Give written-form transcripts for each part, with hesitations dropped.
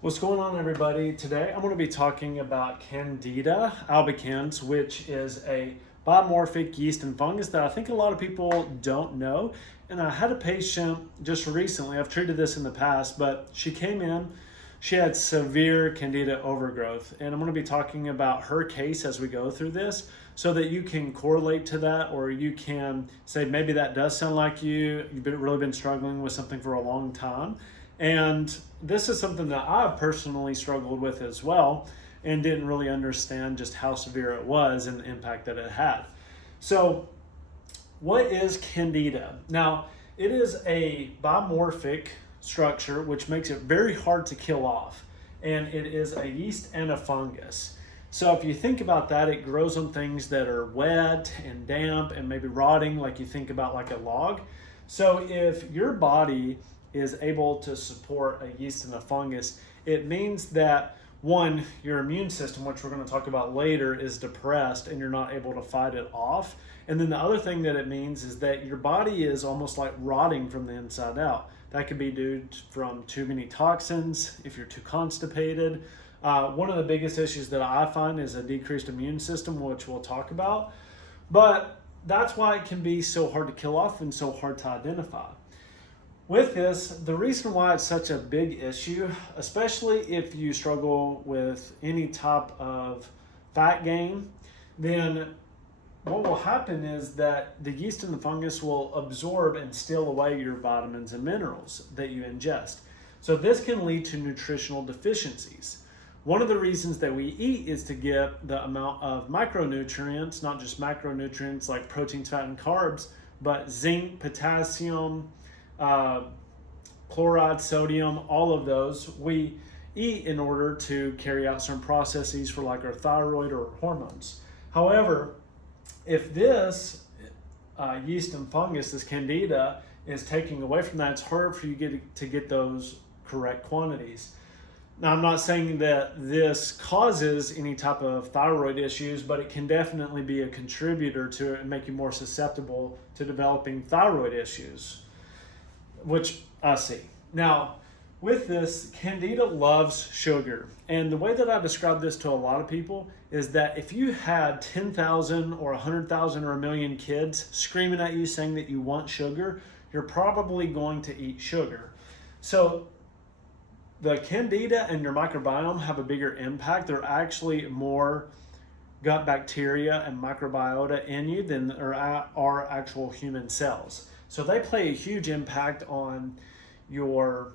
What's going on, everybody? Today I'm going to be talking about Candida albicans, which is a biomorphic yeast and fungus that I think a lot of people don't know. And I had a patient just recently, I've treated this in the past, but she came in, she had severe Candida overgrowth. And I'm going to be talking about her case as we go through this so that you can correlate to that, or you can say, maybe that does sound like you've really been struggling with something for a long time. And this is something that I've personally struggled with as well and didn't really understand just how severe it was and the impact that it had. So, what is Candida? Now, it is a biomorphic structure which makes it very hard to kill off, and it is a yeast and a fungus. So if you think about that, it grows on things that are wet and damp and maybe rotting, like you think about like a log. So if your body is able to support a yeast and a fungus, it means that one, your immune system, which we're going to talk about later, is depressed and you're not able to fight it off. And then the other thing that it means is that your body is almost like rotting from the inside out. That could be due from too many toxins, if you're too constipated. One of the biggest issues that I find is a decreased immune system, which we'll talk about. But that's why it can be so hard to kill off and so hard to identify. With this, the reason why it's such a big issue, especially if you struggle with any type of fat gain, then what will happen is that the yeast and the fungus will absorb and steal away your vitamins and minerals that you ingest. So this can lead to nutritional deficiencies. One of the reasons that we eat is to get the amount of micronutrients, not just macronutrients like proteins, fat, and carbs, but zinc, potassium, chloride, sodium, all of those we eat in order to carry out certain processes for like our thyroid or hormones. However, if this yeast and fungus, this Candida, is taking away from that, it's hard for you to get those correct quantities. Now, I'm not saying that this causes any type of thyroid issues, but it can definitely be a contributor to it and make you more susceptible to developing thyroid issues, which I see. Now, with this, Candida loves sugar. And the way that I describe this to a lot of people is that if you had 10,000 or 100,000 or a million kids screaming at you saying that you want sugar, you're probably going to eat sugar. So the Candida and your microbiome have a bigger impact. There are actually more gut bacteria and microbiota in you than there are actual human cells. So they play a huge impact on your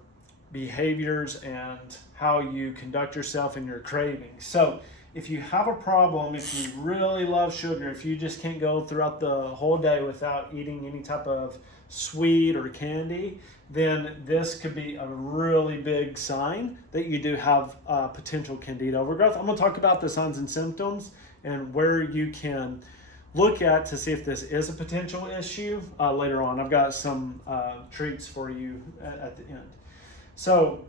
behaviors and how you conduct yourself and your cravings. So if you have a problem, if you really love sugar, if you just can't go throughout the whole day without eating any type of sweet or candy, then this could be a really big sign that you do have potential Candida overgrowth. I'm going to talk about the signs and symptoms and where you can look at to see if this is a potential issue later on. I've got some treats for you at the end. So,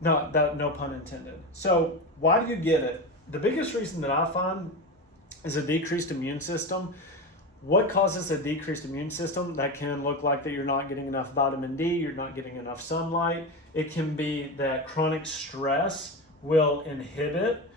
no pun intended. So, why do you get it? The biggest reason that I find is a decreased immune system. What causes a decreased immune system? That can look like that you're not getting enough vitamin D, you're not getting enough sunlight. It can be that chronic stress will inhibit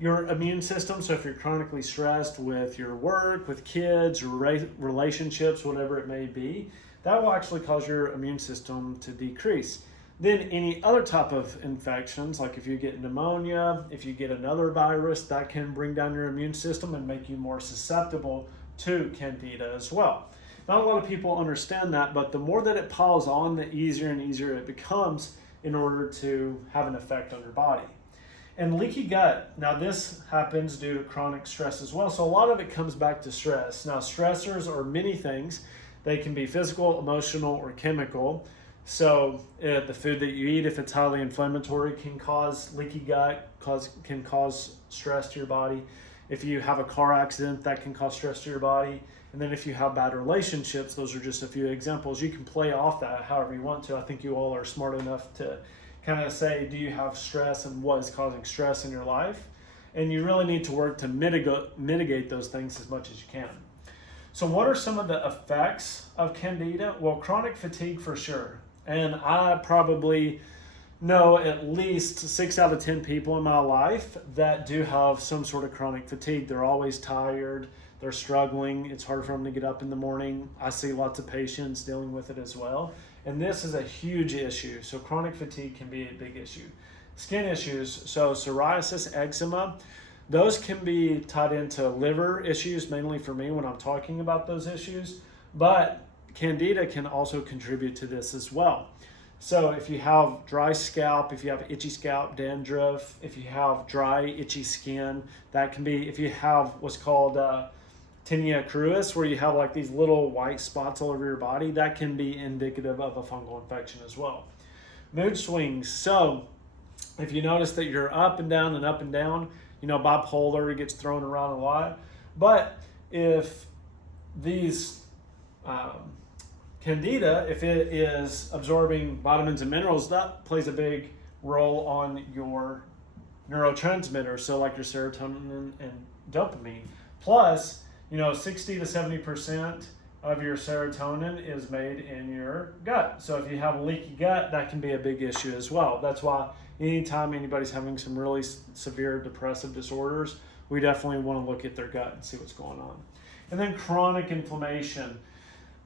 your immune system. So if you're chronically stressed with your work, with kids, relationships, whatever it may be, that will actually cause your immune system to decrease. Then any other type of infections, like if you get pneumonia, if you get another virus, that can bring down your immune system and make you more susceptible to Candida as well. Not a lot of people understand that, but the more that it piles on, the easier and easier it becomes in order to have an effect on your body. And leaky gut, now this happens due to chronic stress as well. So a lot of it comes back to stress. Now stressors are many things. They can be physical, emotional, or chemical. So the food that you eat, if it's highly inflammatory, can cause leaky gut, can cause stress to your body. If you have a car accident, that can cause stress to your body. And then if you have bad relationships, those are just a few examples. You can play off that however you want to. I think you all are smart enough to kind of say, do you have stress and what is causing stress in your life? And you really need to work to mitigate those things as much as you can. So what are some of the effects of Candida? Well, chronic fatigue for sure. And I probably know at least 6 out of 10 people in my life that do have some sort of chronic fatigue. They're always tired, they're struggling, it's hard for them to get up in the morning. I see lots of patients dealing with it as well. And this is a huge issue. So chronic fatigue can be a big issue. Skin issues, so psoriasis, eczema, those can be tied into liver issues, mainly for me when I'm talking about those issues. But Candida can also contribute to this as well. So if you have dry scalp, if you have itchy scalp, dandruff, if you have dry, itchy skin, that can be, if you have what's called tinea cruis, where you have like these little white spots all over your body, that can be indicative of a fungal infection as well. Mood swings. So if you notice that you're up and down and up and down, you know, bipolar gets thrown around a lot. But if these Candida, if it is absorbing vitamins and minerals, that plays a big role on your neurotransmitters, so like your serotonin and dopamine. Plus, you know, 60 to 70% of your serotonin is made in your gut. So if you have a leaky gut, that can be a big issue as well. That's why anytime anybody's having some really severe depressive disorders, we definitely want to look at their gut and see what's going on. And then chronic inflammation.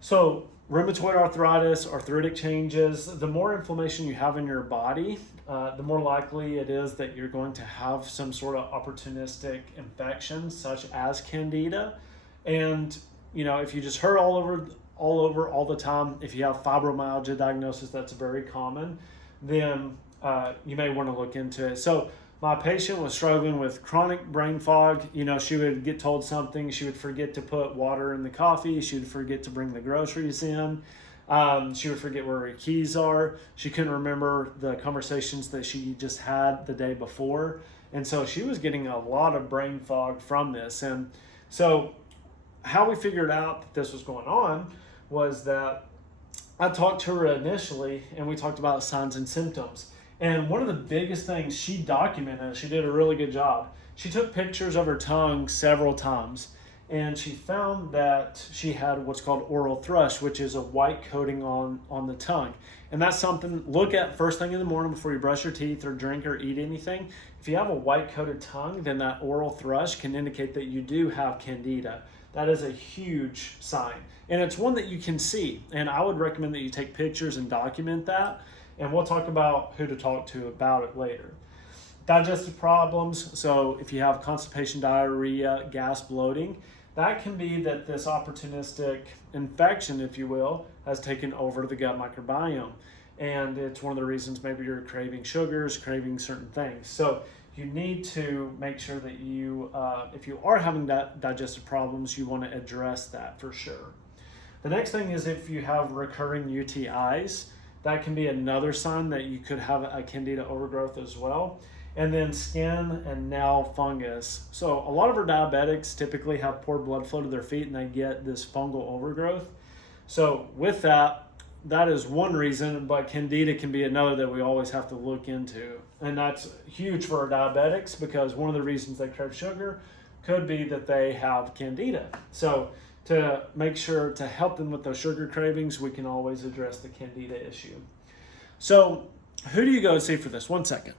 So rheumatoid arthritis, arthritic changes, the more inflammation you have in your body, the more likely it is that you're going to have some sort of opportunistic infection, such as Candida. And, you know, if you just hurt all over all the time, if you have fibromyalgia diagnosis, that's very common, then you may want to look into it. So my patient was struggling with chronic brain fog. You know, she would get told something, she would forget to put water in the coffee, she would forget to bring the groceries in, she would forget where her keys are, she couldn't remember the conversations that she just had the day before. And so she was getting a lot of brain fog from this. And so how we figured out that this was going on was that I talked to her initially and we talked about signs and symptoms. And one of the biggest things she documented, she did a really good job. She took pictures of her tongue several times and she found that she had what's called oral thrush, which is a white coating on the tongue. And that's something, look at first thing in the morning before you brush your teeth or drink or eat anything. If you have a white coated tongue, then that oral thrush can indicate that you do have Candida. That is a huge sign. And it's one that you can see. And I would recommend that you take pictures and document that. And we'll talk about who to talk to about it later. Digestive problems. So if you have constipation, diarrhea, gas, bloating, that can be that this opportunistic infection, if you will, has taken over the gut microbiome. And it's one of the reasons maybe you're craving sugars, craving certain things. So you need to make sure that you, if you are having digestive problems, you want to address that for sure. The next thing is if you have recurring UTIs, that can be another sign that you could have a Candida overgrowth as well. And then skin and now fungus. So a lot of our diabetics typically have poor blood flow to their feet and they get this fungal overgrowth. So with that, that is one reason, but Candida can be another that we always have to look into. And that's huge for our diabetics because one of the reasons they crave sugar could be that they have Candida. So to make sure to help them with those sugar cravings, we can always address the Candida issue. So who do you go see for this? One second.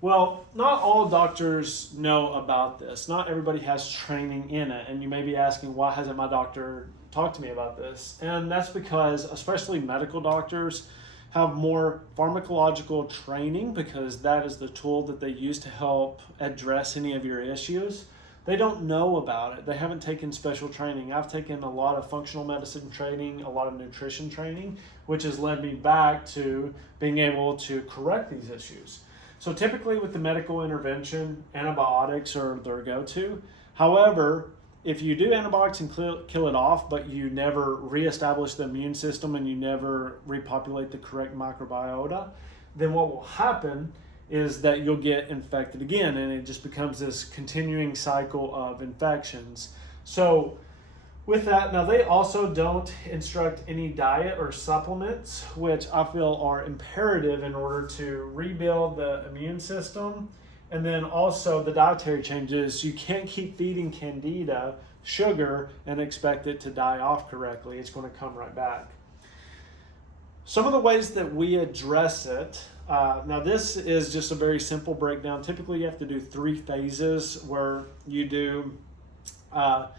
Well, not all doctors know about this. Not everybody has training in it. And you may be asking, why hasn't my doctor talked to me about this? And that's because especially medical doctors have more pharmacological training because that is the tool that they use to help address any of your issues. They don't know about it. They haven't taken special training. I've taken a lot of functional medicine training, a lot of nutrition training, which has led me back to being able to correct these issues. So typically with the medical intervention, antibiotics are their go-to. However, if you do antibiotics and kill it off, but you never reestablish the immune system and you never repopulate the correct microbiota, then what will happen is that you'll get infected again, and it just becomes this continuing cycle of infections. So with that, now they also don't instruct any diet or supplements, which I feel are imperative in order to rebuild the immune system. And then also the dietary changes. You can't keep feeding Candida sugar and expect it to die off correctly. It's going to come right back. Some of the ways that we address it, now this is just a very simple breakdown. Typically you have to do 3 phases where you do kind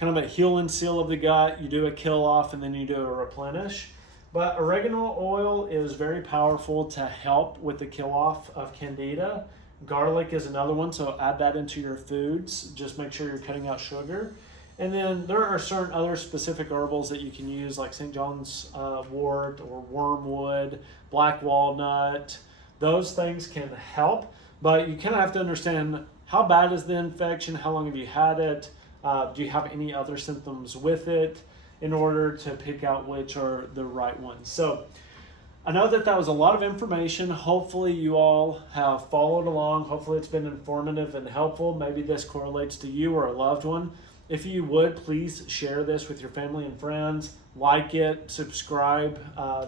of a heal and seal of the gut, you do a kill off, and then you do a replenish. But oregano oil is very powerful to help with the kill off of Candida. Garlic is another one, so add that into your foods. Just make sure you're cutting out sugar. And then there are certain other specific herbals that you can use, like St. John's wort or wormwood, black walnut. Those things can help, but you kind of have to understand how bad is the infection, how long have you had it, do you have any other symptoms with it, in order to pick out which are the right ones. So I know that was a lot of information. Hopefully you all have followed along. Hopefully it's been informative and helpful. Maybe this correlates to you or a loved one. If you would, please share this with your family and friends. Like it, subscribe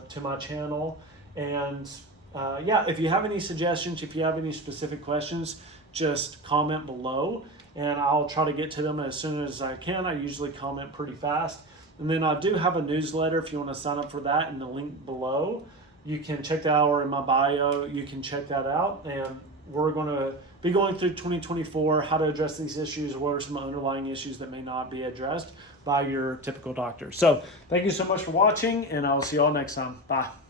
to my channel. And yeah, if you have any suggestions, if you have any specific questions, just comment below and I'll try to get to them as soon as I can. I usually comment pretty fast. And then I do have a newsletter if you want to sign up for that in the link below. You can check that out, or in my bio, you can check that out. And we're going to be going through 2024, how to address these issues, what are some underlying issues that may not be addressed by your typical doctor. So thank you so much for watching, and I'll see you all next time. Bye.